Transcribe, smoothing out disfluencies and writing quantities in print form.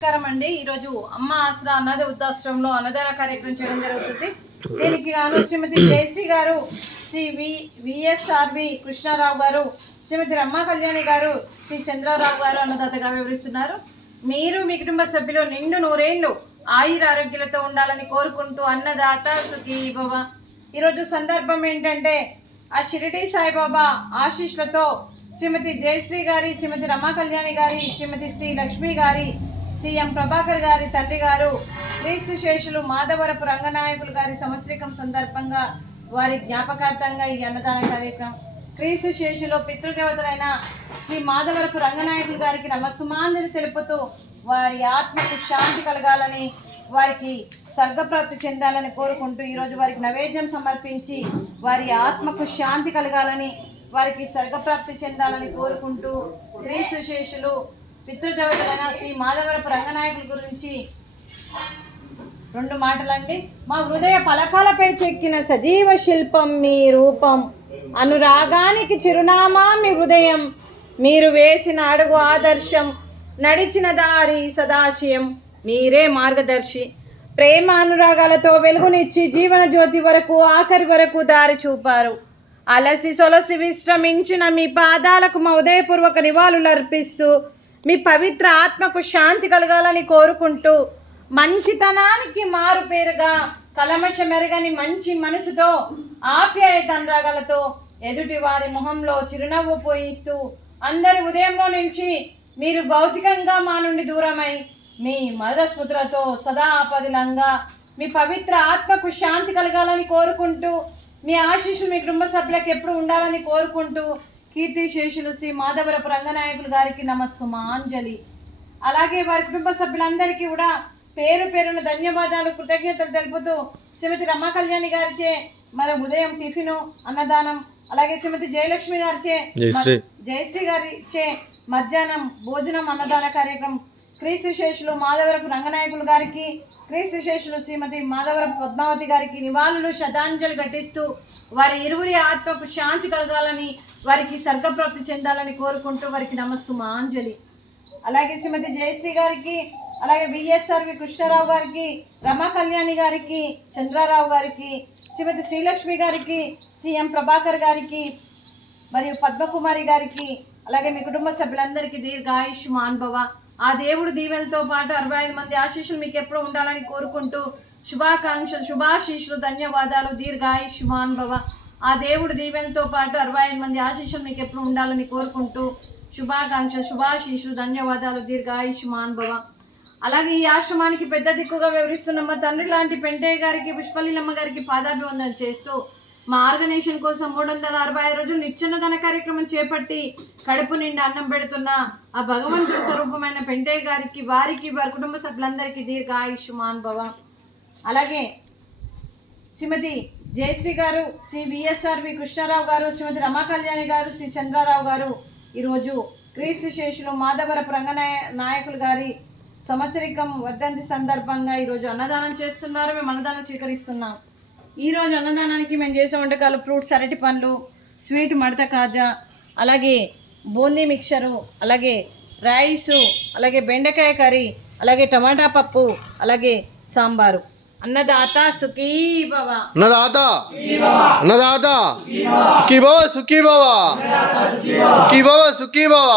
నమస్కారం అండి. ఈరోజు అమ్మ ఆసరా అనాథ వృద్ధాశ్రమంలో అన్నదాన కార్యక్రమం చేయడం జరుగుతుంది. దీనికి గాను శ్రీమతి జయశ్రీ గారు, శ్రీ విఎస్ఆర్వి కృష్ణారావు గారు, శ్రీమతి రమ్మా కళ్యాణి గారు, శ్రీ చంద్రారావు గారు అన్నదాతగా వివరిస్తున్నారు. మీరు మీ కుటుంబ సభ్యులు నిండు నూరేళ్లు ఆయుర ఆరోగ్యాలతో ఉండాలని కోరుకుంటూ అన్నదాత సుఖీ భవ. ఈరోజు సందర్భం ఏంటంటే ఆ షిరిడి సాయిబాబా ఆశీస్సులతో శ్రీమతి జయశ్రీ గారి, శ్రీమతి రమ్మా కళ్యాణి గారి, శ్రీమతి శ్రీ లక్ష్మి గారి, సీఎం ప్రభాకర్ గారి తల్లి గారు క్రీస్తు శేషులు మాధవరపు రంగనాయకులు గారి సంవత్సరికం సందర్భంగా వారి జ్ఞాపకార్థంగా ఈ అన్నదాన కార్యక్రమం. క్రీస్తు శేషులు పితృదేవతలైన శ్రీ మాధవరపు రంగనాయకులు గారికి నమస్సుమాంజలి తెలుపుతూ వారి ఆత్మకు శాంతి కలగాలని, వారికి స్వర్గప్రాప్తి చెందాలని కోరుకుంటూ ఈరోజు వారికి నైవేద్యం సమర్పించి వారి ఆత్మకు శాంతి కలగాలని, వారికి స్వర్గప్రాప్తి చెందాలని కోరుకుంటూ క్రీస్తు శేషులు పితృదేవతలైన శ్రీ మాధవరపు రంగనాయకుల గురించి రెండు మాటలండి. మా హృదయ పలకాలపై చెక్కిన సజీవ శిల్పం మీ రూపం, అనురాగానికి చిరునామా మీ హృదయం, మీరు వేసిన అడుగు ఆదర్శం, నడిచిన దారి సదాశయం, మీరే మార్గదర్శి. ప్రేమ అనురాగాలతో వెలుగునిచ్చి జీవన జ్యోతి వరకు ఆఖరి వరకు దారి చూపారు. అలసి సొలసి విశ్రమించిన మీ పాదాలకు మా ఉదయపూర్వక నివాళులు అర్పిస్తూ మీ పవిత్ర ఆత్మకు శాంతి కలగాలని కోరుకుంటూ మంచితనానికి మారు పేరుగా కలమషమెరగని మంచి మనసుతో ఆప్యాయత అనురాగాలతో ఎదుటి వారి మొహంలో చిరునవ్వు పోయిస్తూ అందరి ఉదయంలో నుంచి మీరు భౌతికంగా మా నుండి దూరమై మీ మధుర స్మృతులతో సదా పదిలంగా మీ పవిత్ర ఆత్మకు శాంతి కలగాలని కోరుకుంటూ మీ ఆశీస్సులు మీ కుటుంబ సభ్యులకు ఎప్పుడు ఉండాలని కోరుకుంటూ కీర్తి శేషులు శ్రీ మాధవరపు రంగనాయకులు గారికి నమస్సుమాంజలి. అలాగే వారి కుటుంబ సభ్యులందరికీ కూడా పేరు పేరున ధన్యవాదాలు, కృతజ్ఞతలు తెలుపుతూ శ్రీమతి రమ్మా కళ్యాణి గారిచే మరి ఉదయం టిఫిను అన్నదానం, అలాగే శ్రీమతి జయలక్ష్మి గారిచే జయశ్రీ గారిచే మధ్యాహ్నం భోజనం అన్నదాన కార్యక్రమం. క్రీస్తు శేషులు మాధవరపు రంగనాయకులు గారికి, క్రీస్తు శేషులు శ్రీమతి మాధవరపు పద్మావతి గారికి నివాళులు శ్రద్ధాంజలి ఘటిస్తూ వారి ఇరువురి ఆత్మకు శాంతి కలగాలని, వారికి స్వర్గప్రాప్తి చెందాలని కోరుకుంటూ వారికి నమస్సుమాంజలి. అలాగే శ్రీమతి జయశ్రీ గారికి, అలాగే విఎస్ఆర్వి కృష్ణారావు గారికి, రమా కళ్యాణి గారికి, చంద్రారావు గారికి, శ్రీమతి శ్రీలక్ష్మి గారికి, సీఎం ప్రభాకర్ గారికి మరియు పద్మకుమారి గారికి, అలాగే మీ కుటుంబ సభ్యులందరికీ దీర్ఘాయుష్మాన్ భవ. ఆ దేవుడు దీవెలతో పాటు 65 మంది ఆశీస్సులు మీకు ఎప్పుడు ఉండాలని కోరుకుంటూ శుభాకాంక్షలు, శుభాశీస్సులు, ధన్యవాదాలు, దీర్ఘాయుష్మాన్ భవ. ఆ దేవుడు దీవెనతో పాటు 65 మంది ఆశీస్సులు మీకు ఎప్పుడు ఉండాలని కోరుకుంటూ శుభాకాంక్షలు, శుభాశీస్సులు, ధన్యవాదాలు, దీర్ఘాయుష్మాన్ భవ. అలాగే ఈ ఆశ్రమానికి పెద్ద దిక్కుగా వివరిస్తున్న మా తండ్రి లాంటి పెంటయ్య గారికి, పుష్పలీలమ్మ గారికి పాదాభివందన చేస్తూ మా ఆర్గనైజేషన్ కోసం 365 రోజులు నిత్యన్నదాన కార్యక్రమం చేపట్టి కడుపు నిండా అన్నం పెడుతున్న ఆ భగవంతుడి స్వరూపమైన పెంటయ్య గారికి, వారికి, వారి కుటుంబ సభ్యులందరికీ దీర్ఘాయుష్మాన్ భవ. అలాగే శ్రీమతి జయశ్రీ గారు, శ్రీ విఎస్ఆర్వి కృష్ణారావు గారు, శ్రీమతి రమా కళ్యాణి గారు, శ్రీ చంద్రారావు గారు ఈరోజు క్రీస్తు శేషులు మాధవరపు రంగనాయకులు గారి సంవత్సరికం వర్ధంతి సందర్భంగా ఈరోజు అన్నదానం చేస్తున్నారు. మేము అన్నదానం స్వీకరిస్తున్నాం. ఈరోజు అన్నదానానికి మేము చేసిన వంటకాలు ఫ్రూట్స్, అరటి పండ్లు, స్వీట్ మడత కాజా, అలాగే బూందీ మిక్చరు, అలాగే రైసు, అలాగే బెండకాయ కర్రీ, అలాగే టమాటా పప్పు, అలాగే సాంబారు. అన్నదాత సుఖీ భవ. అన్నదాత అన్నదాత సుఖీ భవ, సుఖీ భవ, సుఖీ భవ, సుఖీ భవ.